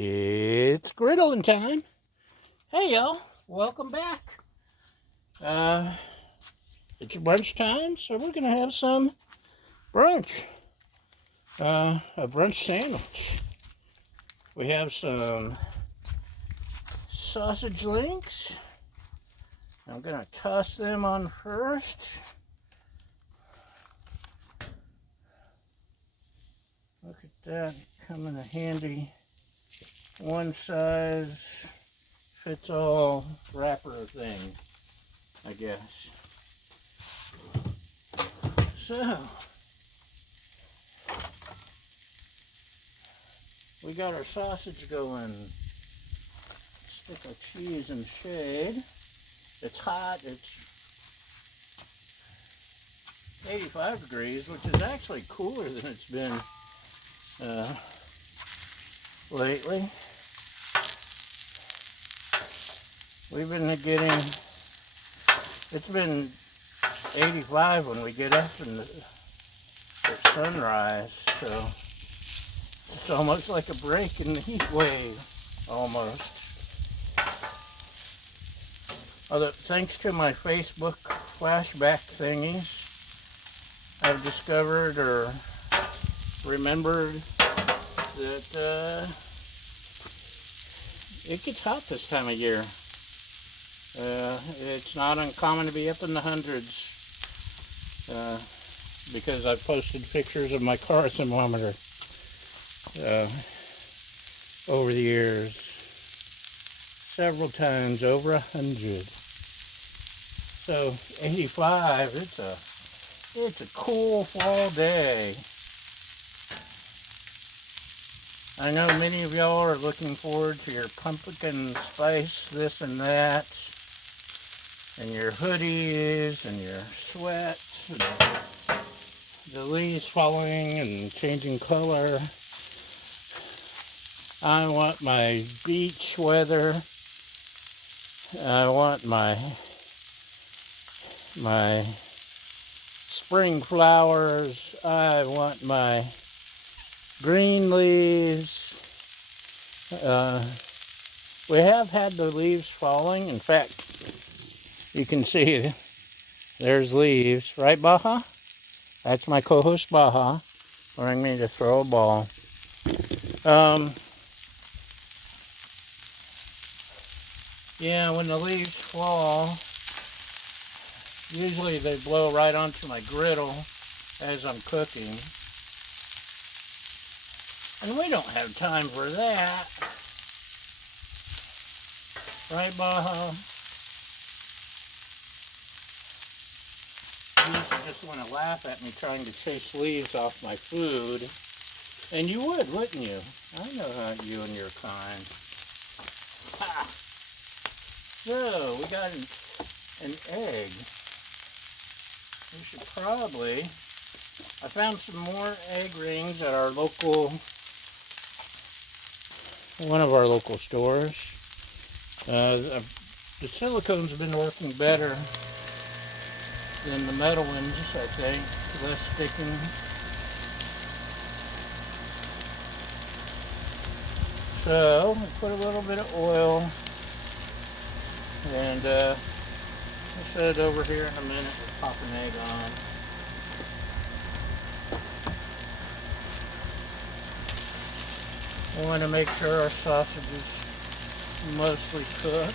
It's griddling time. Hey y'all, welcome back. It's brunch time, so we're gonna have some brunch. A brunch sandwich. We have some sausage links. I'm gonna toss them on first. Look at that, coming in handy. One size fits all wrapper thing, I guess. So, we got our sausage going. Stick our cheese in the shade. It's hot, it's 85 degrees, which is actually cooler than it's been lately. We've been getting, it's been 85 when we get up at sunrise, so it's almost like a break in the heat wave, almost. Although, thanks to my Facebook flashback thingies, I've discovered or remembered that it gets hot this time of year. It's not uncommon to be up in the hundreds because I've posted pictures of my car thermometer over the years, several times over 100. So 85, it's a cool fall day. I know many of y'all are looking forward to your pumpkin spice this and that, and your hoodies and your sweats, and the leaves falling and changing color. I want my beach weather. I want my spring flowers. I want my green leaves. We have had the leaves falling. In fact, you can see there's leaves, right, Baja? That's my co-host Baja, wanting me to throw a ball. Yeah, when the leaves fall, usually they blow right onto my griddle as I'm cooking. And we don't have time for that. Right, Baja? You just want to laugh at me trying to chase leaves off my food. And you would, wouldn't you? I know how you and your kind. Ha! So, we got an egg. We should probably... I found some more egg rings at our local... one of our local stores. The silicone's been working better than the metal ones, I think. Less sticking. So, we put a little bit of oil, and I'll set it over here in a minute to pop an egg on. We want to make sure our sausage is mostly cooked.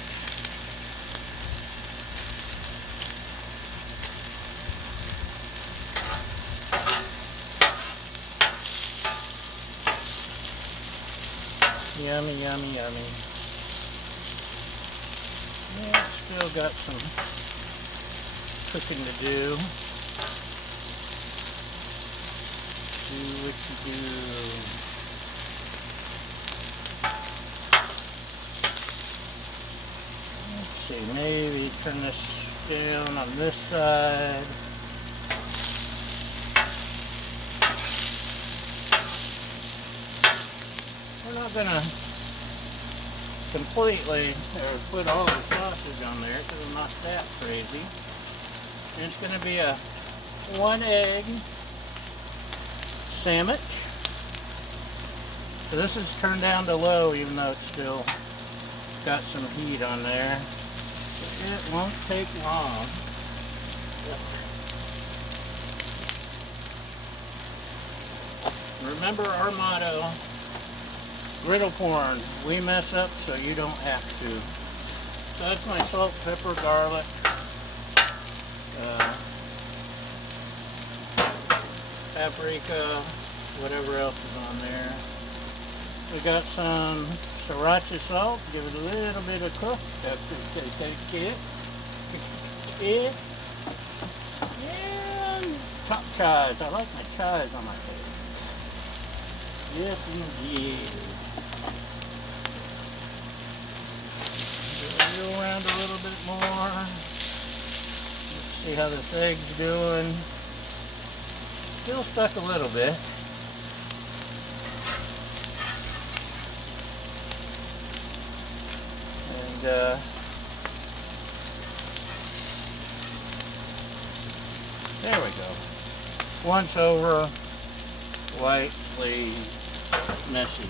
Yummy, yummy, yummy. Yeah, still got some cooking to do. Do what you do. Let's see, maybe turn this down on this side. We're not gonna completely put all the sausage on there because I'm not that crazy. And it's gonna be a 1 egg sandwich. So this is turned down to low, even though it's still got some heat on there. It won't take long. Remember our motto, griddle corn, we mess up so you don't have to. So that's my salt, pepper, garlic, paprika, whatever else is on there. We got some sriracha salt, give it a little bit of cook. And top chives. I like my chives on my plate. Yes, indeed. Go around a little bit more. Let's see how this egg's doing. Still stuck a little bit. And there we go. Once over, lightly messy.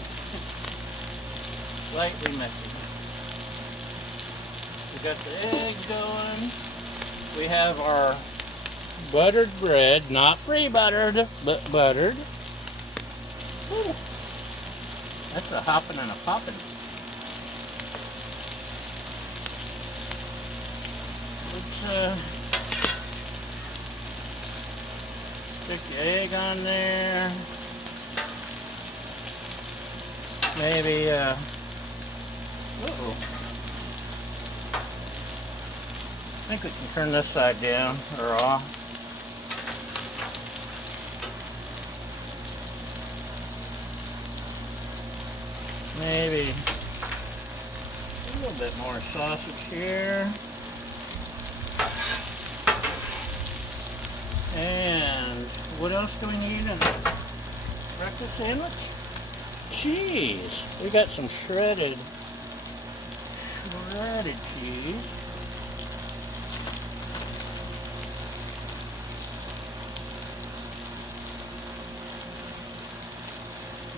Slightly messy. We got the eggs going. We have our buttered bread, not pre-buttered, but buttered. Ooh. That's a hopping and a popping. Let's stick the egg on there. Maybe, uh-oh. I think we can turn this side down or off. Maybe a little bit more sausage here. And what else do we need in a breakfast sandwich? Cheese. We got some shredded cheese.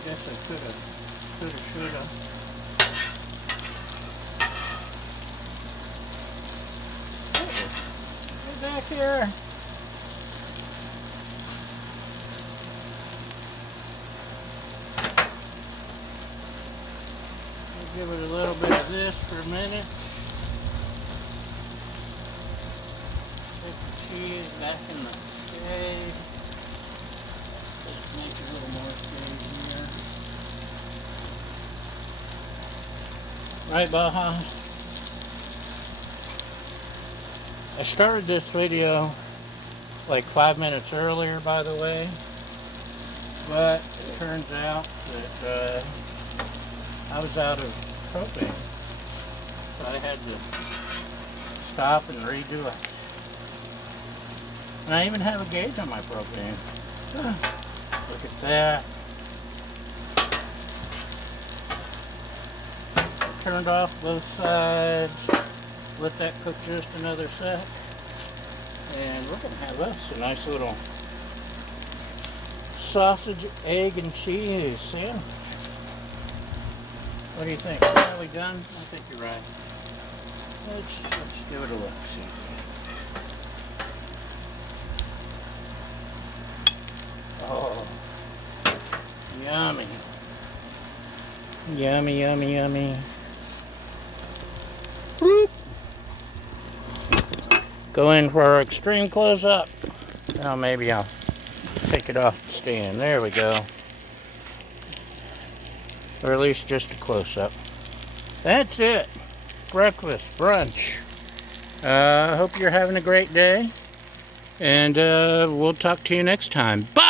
Guess I coulda, shoulda. Get back here. Give it a little bit of this for a minute. Put the cheese back in the shade. Let's make a little more shade here. Right, Baja? I started this video like 5 minutes earlier, by the way. But it turns out that I was out of propane, so I had to stop and redo it. And I even have a gauge on my propane. Look at that. Turned off both sides. Let that cook just another sec. And we're gonna have us a nice little sausage, egg, and cheese sandwich. What do you think? Are we done? I think you're right. Let's give it a look. See. Oh, yummy. Yummy, yummy, yummy. Boop. Go in for our extreme close-up. Oh, maybe I'll take it off the stand. There we go. Or at least just a close-up. That's it. Breakfast, brunch. I hope you're having a great day. And we'll talk to you next time. Bye!